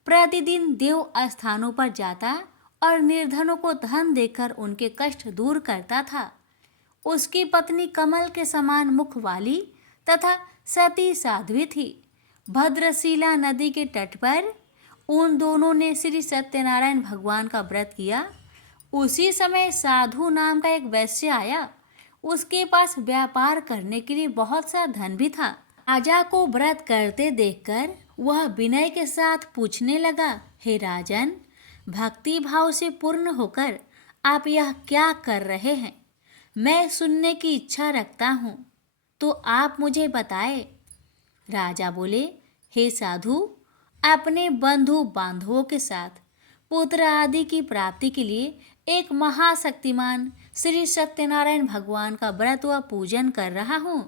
प्रतिदिन देव स्थानों पर जाता और निर्धनों को धन देकर उनके कष्ट दूर करता था। उसकी पत्नी कमल के समान मुख वाली तथा सती साध्वी थी। भद्रशिला नदी के तट पर उन दोनों ने श्री सत्यनारायण भगवान का व्रत किया। उसी समय साधु नाम का एक वैश्य आया। उसके पास व्यापार करने के लिए बहुत सा धन भी था। राजा को व्रत करते देखकर वह विनय के साथ पूछने लगा, हे राजन, भक्ति भाव से पूर्ण होकर आप यह क्या कर रहे हैं? मैं सुनने की इच्छा रखता हूँ, तो आप मुझे बताए। राजा बोले, हे साधु, अपने बंधु बांधवों के साथ पुत्र आदि की प्राप्ति के लिए एक महाशक्तिमान श्री सत्यनारायण भगवान का व्रत व पूजन कर रहा हूँ।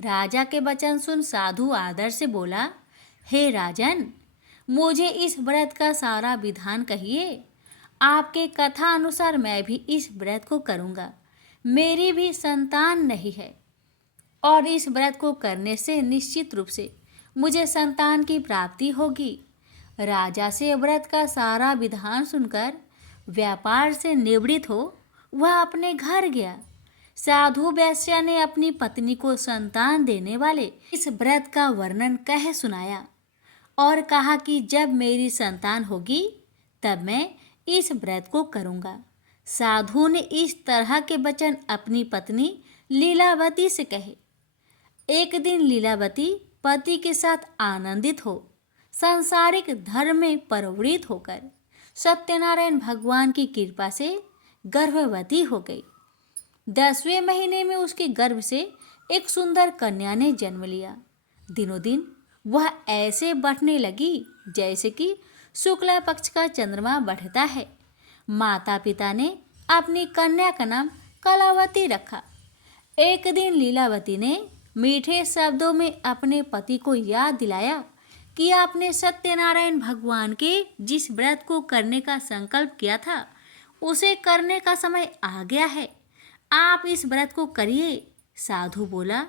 राजा के वचन सुन साधु आदर से बोला, हे राजन, मुझे इस व्रत का सारा विधान कहिए। आपके कथा अनुसार मैं भी इस व्रत को करूँगा। मेरी भी संतान नहीं है और इस व्रत को करने से निश्चित रूप से मुझे संतान की प्राप्ति होगी। राजा से व्रत का सारा विधान सुनकर व्यापार से निवृत्त हो वह अपने घर गया। साधु वैश्य ने अपनी पत्नी को संतान देने वाले इस व्रत का वर्णन कह सुनाया और कहा कि जब मेरी संतान होगी तब मैं इस व्रत को करूँगा। साधु ने इस तरह के वचन अपनी पत्नी लीलावती से कहे। एक दिन लीलावती पति के साथ आनंदित हो सांसारिक धर्म में प्रवृत्त होकर सत्यनारायण भगवान की कृपा से गर्भवती हो गई। 10वें महीने में उसके गर्भ से एक सुंदर कन्या ने जन्म लिया। दिनों दिन वह ऐसे बढ़ने लगी जैसे कि शुक्ला पक्ष का चंद्रमा बढ़ता है। माता पिता ने अपनी कन्या का नाम कलावती रखा। एक दिन लीलावती ने मीठे शब्दों में अपने पति को याद दिलाया कि आपने सत्यनारायण भगवान के जिस व्रत को करने का संकल्प किया था उसे करने का समय आ गया है। आप इस व्रत को करिए। साधु बोला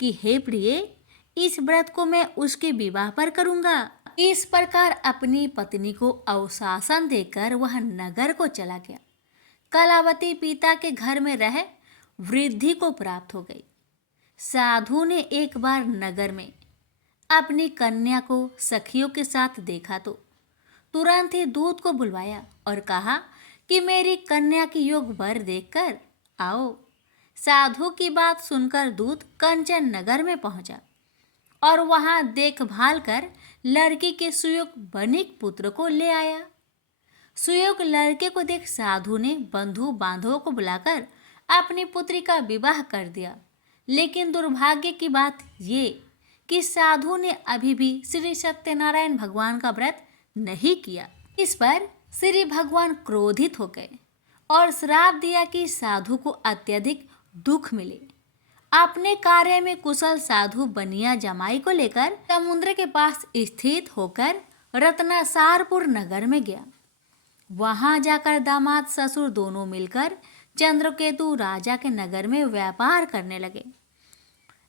कि हे प्रिय, इस व्रत को मैं उसके विवाह पर करूंगा। इस प्रकार अपनी पत्नी को अवशासन देकर वह नगर को चला गया। कलावती पिता के घर में रह वृद्धि को प्राप्त हो गई। साधु ने एक बार नगर में अपनी कन्या को सखियों के साथ देखा तो तुरंत ही दूत को बुलवाया और कहा कि मेरी कन्या की योग वर देखकर आओ। साधु की बात सुनकर दूत कंचन नगर में पहुंचा और वहां देखभाल कर लड़की के सुयोग बनिक पुत्र को ले आया। सुयोग लड़के को देख साधु ने बंधु बांधवों को बुलाकर अपनी पुत्री का विवाह कर दिया। लेकिन दुर्भाग्य की बात ये कि साधु ने अभी भी श्री सत्यनारायण भगवान का व्रत नहीं किया। इस पर श्री भगवान क्रोधित हो गए और श्राप दिया कि साधु को अत्यधिक दुख मिले। अपने कार्य में कुशल साधु बनिया जमाई को लेकर समुद्र के पास स्थित होकर रत्नासारपुर नगर में गया। वहां जाकर दामाद ससुर दोनों मिलकर चंद्रकेतु राजा के नगर में व्यापार करने लगे।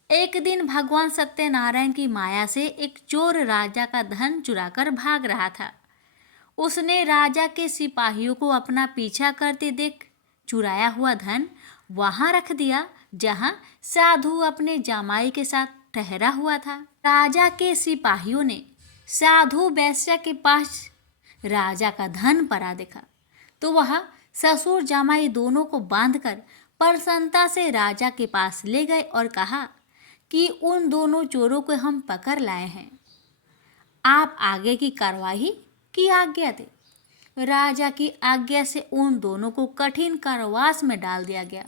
एक दिन भगवान सत्यनारायण की माया से एक चोर राजा का धन चुराकर भाग रहा था। उसने राजा के सिपाहियों को अपना पीछा करते देख चुराया हुआ धन वहां रख दिया जहां साधु अपने जमाई के साथ ठहरा हुआ था। राजा के सिपाहियों ने साधु वैश्या के पास राजा का धन पड़ा देखा तो वह ससुर जमाई दोनों को बांधकर प्रसन्नता से राजा के पास ले गए और कहा कि उन दोनों चोरों को हम पकड़ लाए हैं, आप आगे की कार्यवाही की आज्ञा दें। राजा की आज्ञा से उन दोनों को कठिन कारावास में डाल दिया गया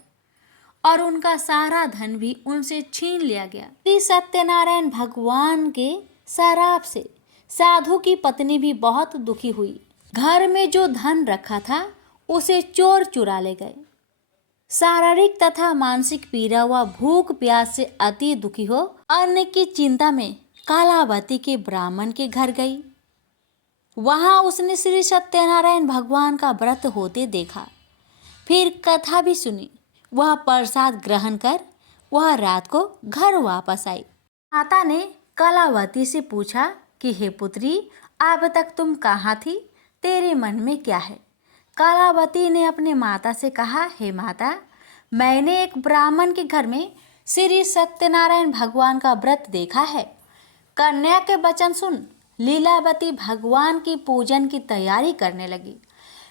और उनका सारा धन भी उनसे छीन लिया गया। श्री सत्यनारायण भगवान के शराप से साधु की पत्नी भी बहुत दुखी हुई। घर में जो धन रखा था उसे चोर चुरा ले गए। शारीरिक तथा मानसिक पीड़ा व भूख प्यास से अति दुखी हो अन्न की चिंता में कालावती के ब्राह्मण के घर गई। वहां उसने श्री सत्यनारायण भगवान का व्रत होते देखा। फिर कथा भी सुनी। वह प्रसाद ग्रहण कर वह रात को घर वापस आई। माता ने कलावती से पूछा कि हे पुत्री, अब तक तुम कहाँ थी, तेरे मन में क्या है? कलावती ने अपने माता से कहा, हे माता, मैंने एक ब्राह्मण के घर में श्री सत्यनारायण भगवान का व्रत देखा है। कन्या के वचन सुन लीलावती भगवान की पूजन की तैयारी करने लगी।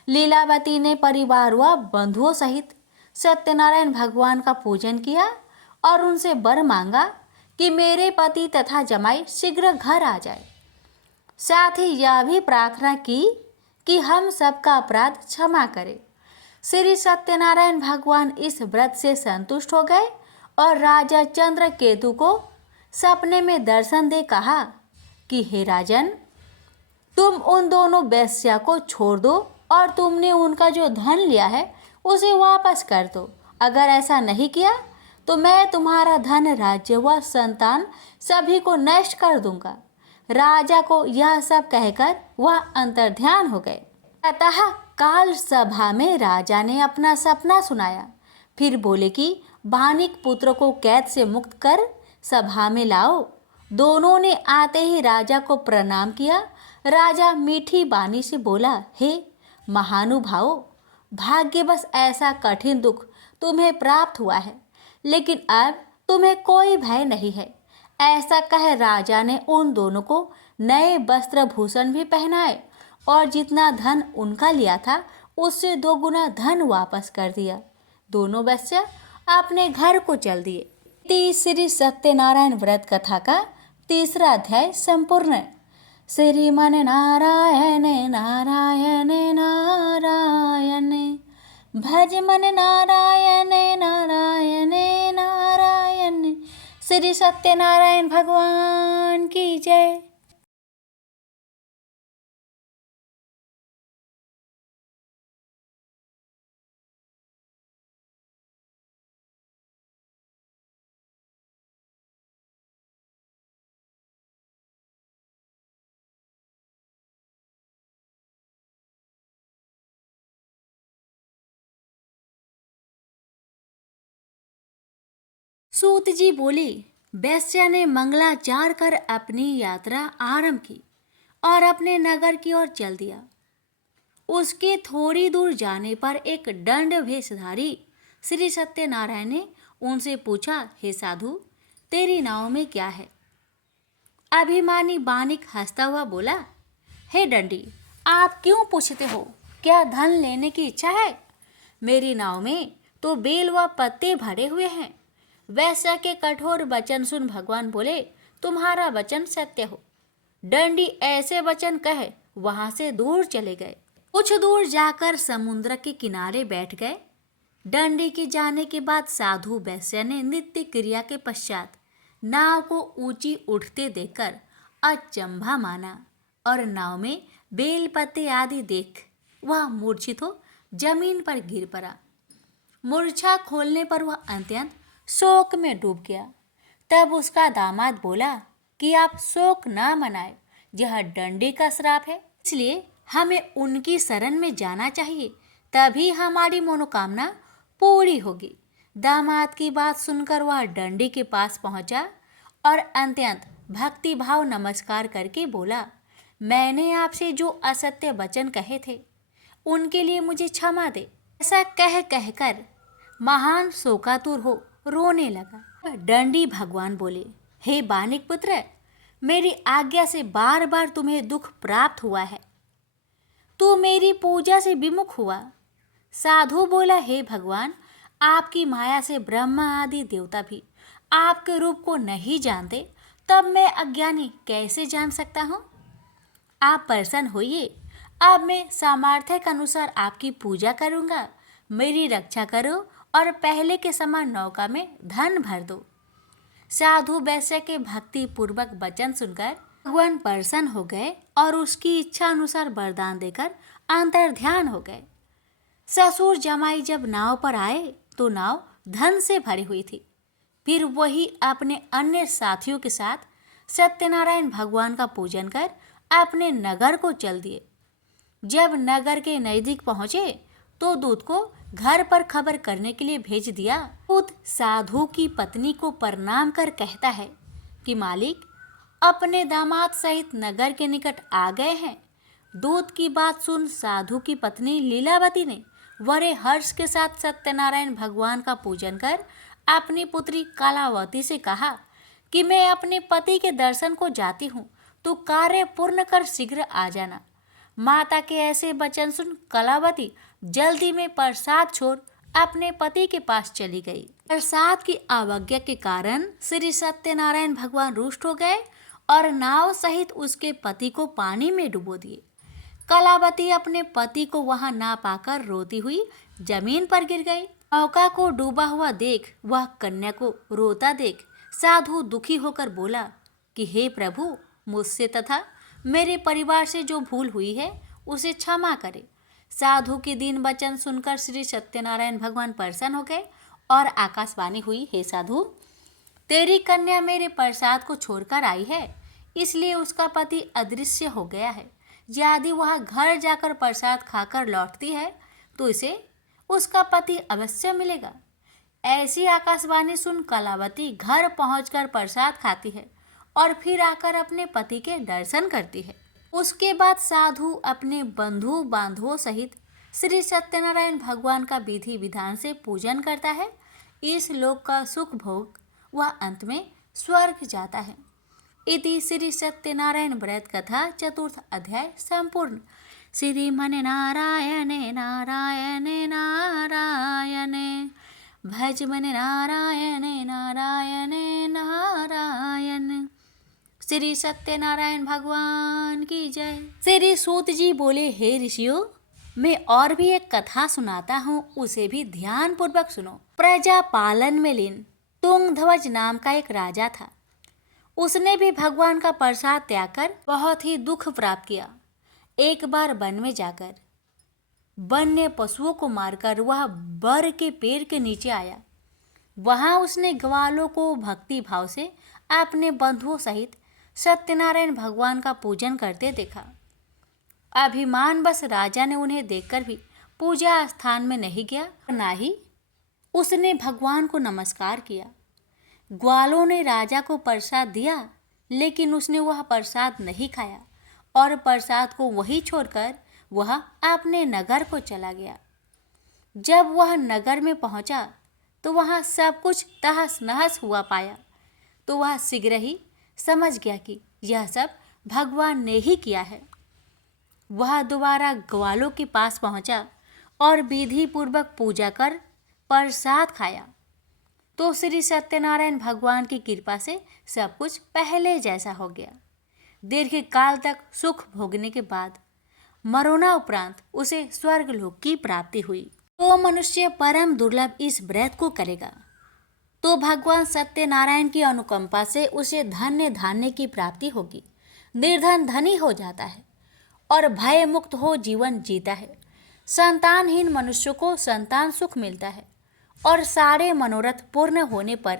लीलावती ने परिवार व बंधुओं सहित सत्यनारायण भगवान का पूजन किया और उनसे वर मांगा कि मेरे पति तथा जमाई शीघ्र घर आ जाए। साथ ही यह भी प्रार्थना की कि हम सबका अपराध क्षमा करें। श्री सत्यनारायण भगवान इस व्रत से संतुष्ट हो गए और राजा चंद्रकेतु को सपने में दर्शन दे कहा कि हे राजन, तुम उन दोनों वेश्या को छोड़ दो और तुमने उनका जो धन लिया है उसे वापस कर दो। अगर ऐसा नहीं किया तो मैं तुम्हारा धन, राज्य व संतान सभी को नष्ट कर दूंगा। राजा को यह सब कहकर वह अंतर्ध्यान हो गए। अतः काल सभा में राजा ने अपना सपना सुनाया। फिर बोले कि बानिक पुत्र को कैद से मुक्त कर सभा में लाओ। दोनों ने आते ही राजा को प्रणाम किया। राजा मीठी बानी से बोला, हे महानुभावों, भाग्यवश ऐसा कठिन दुख तुम्हें प्राप्त हुआ है, लेकिन अब तुम्हें कोई भय नहीं है। ऐसा कह राजा ने उन दोनों को नए वस्त्र भूषण भी पहनाए और जितना धन उनका लिया था उससे 2 गुना धन वापस कर दिया। दोनों वेश्या अपने घर को चल दिए। श्री सत्यनारायण व्रत कथा का 3रा अध्याय संपूर्ण। श्रीमन नारायण नारायण नारायण, भज मन नारायण नारायण नारायण, श्री सत्यनारायण भगवान की जय। सूत जी बोले, वैश्या ने मंगलाचार कर अपनी यात्रा आरंभ की और अपने नगर की ओर चल दिया। उसके थोड़ी दूर जाने पर एक दंड भेषधारी श्री सत्यनारायण ने उनसे पूछा, हे साधु, तेरी नाव में क्या है? अभिमानी बानिक हंसता हुआ बोला, हे दंडी, आप क्यों पूछते हो? क्या धन लेने की इच्छा है? मेरी नाव में तो बेल व पत्ते भरे हुए हैं। वैश्या के कठोर वचन सुन भगवान बोले, तुम्हारा वचन सत्य हो। दंडी ऐसे वचन कहे वहां से दूर चले गए। कुछ दूर जाकर समुद्र के किनारे बैठ गए। दंडी के जाने के बाद साधु वैश्या ने नित्य क्रिया के पश्चात नाव को ऊंची उठते देखकर अचंभा माना और नाव में बेल पत्ते आदि देख वह मूर्छित हो जमीन पर गिर पड़ा। मूर्छा खोलने पर वह अत्यंत शोक में डूब गया। तब उसका दामाद बोला कि आप शोक ना मनाए, यह दंडी का श्राप है, इसलिए हमें उनकी शरण में जाना चाहिए, तभी हमारी मनोकामना पूरी होगी। दामाद की बात सुनकर वह दंडी के पास पहुंचा और अत्यंत भक्ति भाव नमस्कार करके बोला, मैंने आपसे जो असत्य वचन कहे थे उनके लिए मुझे क्षमा दे। ऐसा कह कहकर महान शोकातुर हो रोने लगा। दंडी भगवान बोले, हे बानिक पुत्र, मेरी आज्ञा से बार बार तुम्हें दुख प्राप्त हुआ है, तू मेरी पूजा से विमुख हुआ। साधु बोला, हे भगवान, आपकी माया से ब्रह्मा आदि देवता भी आपके रूप को नहीं जानते, तब मैं अज्ञानी कैसे जान सकता हूँ? आप प्रसन्न होइए, अब मैं सामर्थ्य के अनुसार आपकी पूजा करूँगा। मेरी रक्षा करो और पहले के समान नौका में धन भर दो। साधु वैश्य के भक्ति पूर्वक वचन सुनकर भगवान प्रसन्न हो गए और उसकी इच्छा अनुसार वरदान देकर अंतर्ध्यान हो गए। ससुर जमाई जब नाव पर आए तो नाव धन से भरी हुई थी। फिर वही अपने अन्य साथियों के साथ सत्यनारायण भगवान का पूजन कर अपने नगर को चल दिए। जब नगर के नजदीक पहुंचे तो दूत को घर पर खबर करने के लिए भेज दिया। दूत साधु की पत्नी को प्रणाम कर कहता है कि मालिक अपने दामाद सहित नगर के निकट आ गए हैं। दूत की बात सुन साधु की पत्नी लीलावती ने बड़े हर्ष के साथ सत्यनारायण भगवान का पूजन कर अपनी पुत्री कलावती से कहा कि मैं अपने पति के दर्शन को जाती हूँ, तो कार्य पूर्ण कर शीघ्र आ जाना। माता के ऐसे वचन सुन कलावती जल्दी में प्रसाद छोड़ अपने पति के पास चली गई। प्रसाद की अवज्ञा के कारण श्री सत्यनारायण भगवान रुष्ट हो गए और नाव सहित उसके पति को पानी में डुबो दिए। कलावती अपने पति को वहां ना पाकर रोती हुई जमीन पर गिर गई। नौका को डूबा हुआ देख वह कन्या को रोता देख साधु दुखी होकर बोला कि हे प्रभु, मुझसे तथा मेरे परिवार से जो भूल हुई है उसे क्षमा करे। साधु के दीन वचन सुनकर श्री सत्यनारायण भगवान प्रसन्न हो गए और आकाशवाणी हुई, हे साधु, तेरी कन्या मेरे प्रसाद को छोड़कर आई है, इसलिए उसका पति अदृश्य हो गया है। यदि वह घर जाकर प्रसाद खाकर लौटती है तो इसे उसका पति अवश्य मिलेगा। ऐसी आकाशवाणी सुन कलावती घर पहुंचकर प्रसाद खाती है और फिर आकर अपने पति के दर्शन करती है। उसके बाद साधु अपने बंधु बांधवों सहित श्री सत्यनारायण भगवान का विधि विधान से पूजन करता है। इस लोक का सुख भोग वह अंत में स्वर्ग जाता है। इति श्री सत्यनारायण व्रत कथा चतुर्थ अध्याय संपूर्ण। श्रीमन नारायणे नारायणे नारायणे भज मन नारायणे नारायणे नारायण। श्री सत्यनारायण भगवान की जय। श्री सूत जी बोले, हे ऋषियों, मैं और भी एक कथा सुनाता हूँ, उसे भी ध्यान पूर्वक सुनो। प्रजा पालन में लीन तुंगध्वज नाम का एक राजा था। उसने भी भगवान का प्रसाद त्याग कर बहुत ही दुख प्राप्त किया। एक बार वन में जाकर वन्य पशुओं को मारकर वह बर के पेड़ के नीचे आया। वहां उसने ग्वालों को भक्ति भाव से अपने बंधुओं सहित सत्यनारायण भगवान का पूजन करते देखा। अभिमान बस राजा ने उन्हें देखकर भी पूजा स्थान में नहीं गया, ना ही उसने भगवान को नमस्कार किया। ग्वालों ने राजा को प्रसाद दिया, लेकिन उसने वह प्रसाद नहीं खाया और प्रसाद को वहीं छोड़कर वह अपने नगर को चला गया। जब वह नगर में पहुंचा तो वहां सब कुछ तहस नहस हुआ पाया, तो वह शीघ्र ही समझ गया कि यह सब भगवान ने ही किया है। वह दोबारा ग्वालों के पास पहुंचा और विधि पूर्वक पूजा कर प्रसाद खाया, तो श्री सत्यनारायण भगवान की कृपा से सब कुछ पहले जैसा हो गया। दीर्घ काल तक सुख भोगने के बाद मरोना उपरांत उसे स्वर्गलोक की प्राप्ति हुई। तो मनुष्य परम दुर्लभ इस व्रत को करेगा तो भगवान सत्यनारायण की अनुकंपा से उसे धन्य धान्य की प्राप्ति होगी। निर्धन धनी हो जाता है और भय मुक्त हो जीवन जीता है। संतानहीन मनुष्य को संतान सुख मिलता है और सारे मनोरथ पूर्ण होने पर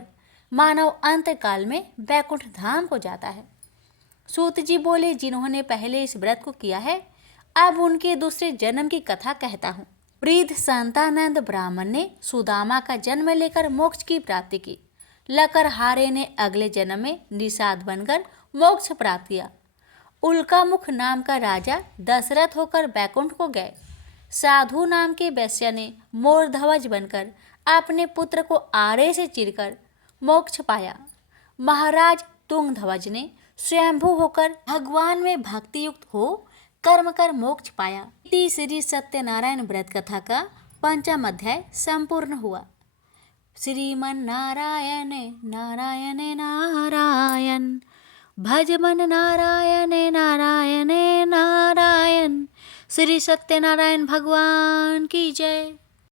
मानव अंत काल में वैकुंठ धाम को जाता है। सूत जी बोले, जिन्होंने पहले इस व्रत को किया है, अब उनके दूसरे जन्म की कथा कहता हूँ। वृद्ध संतानंद ब्राह्मण ने सुदामा का जन्म लेकर मोक्ष की प्राप्ति की। लकरहारे ने अगले जन्म में निषाद बनकर मोक्ष प्राप्त किया। उल्कामुख नाम का राजा दशरथ होकर बैकुंठ को गए। साधु नाम के वैश्य ने मोरध्वज बनकर अपने पुत्र को आरे से चीरकर मोक्ष पाया। महाराज तुंगध्वज ने स्वयंभू होकर भगवान में भक्ति युक्त हो कर्म कर मोक्ष पाया। श्री सत्यनारायण व्रत कथा का 5वां अध्याय संपूर्ण हुआ। श्रीमन नारायण नारायण नारायण, भज मन नारायण नारायण नारायण। श्री सत्यनारायण भगवान की जय।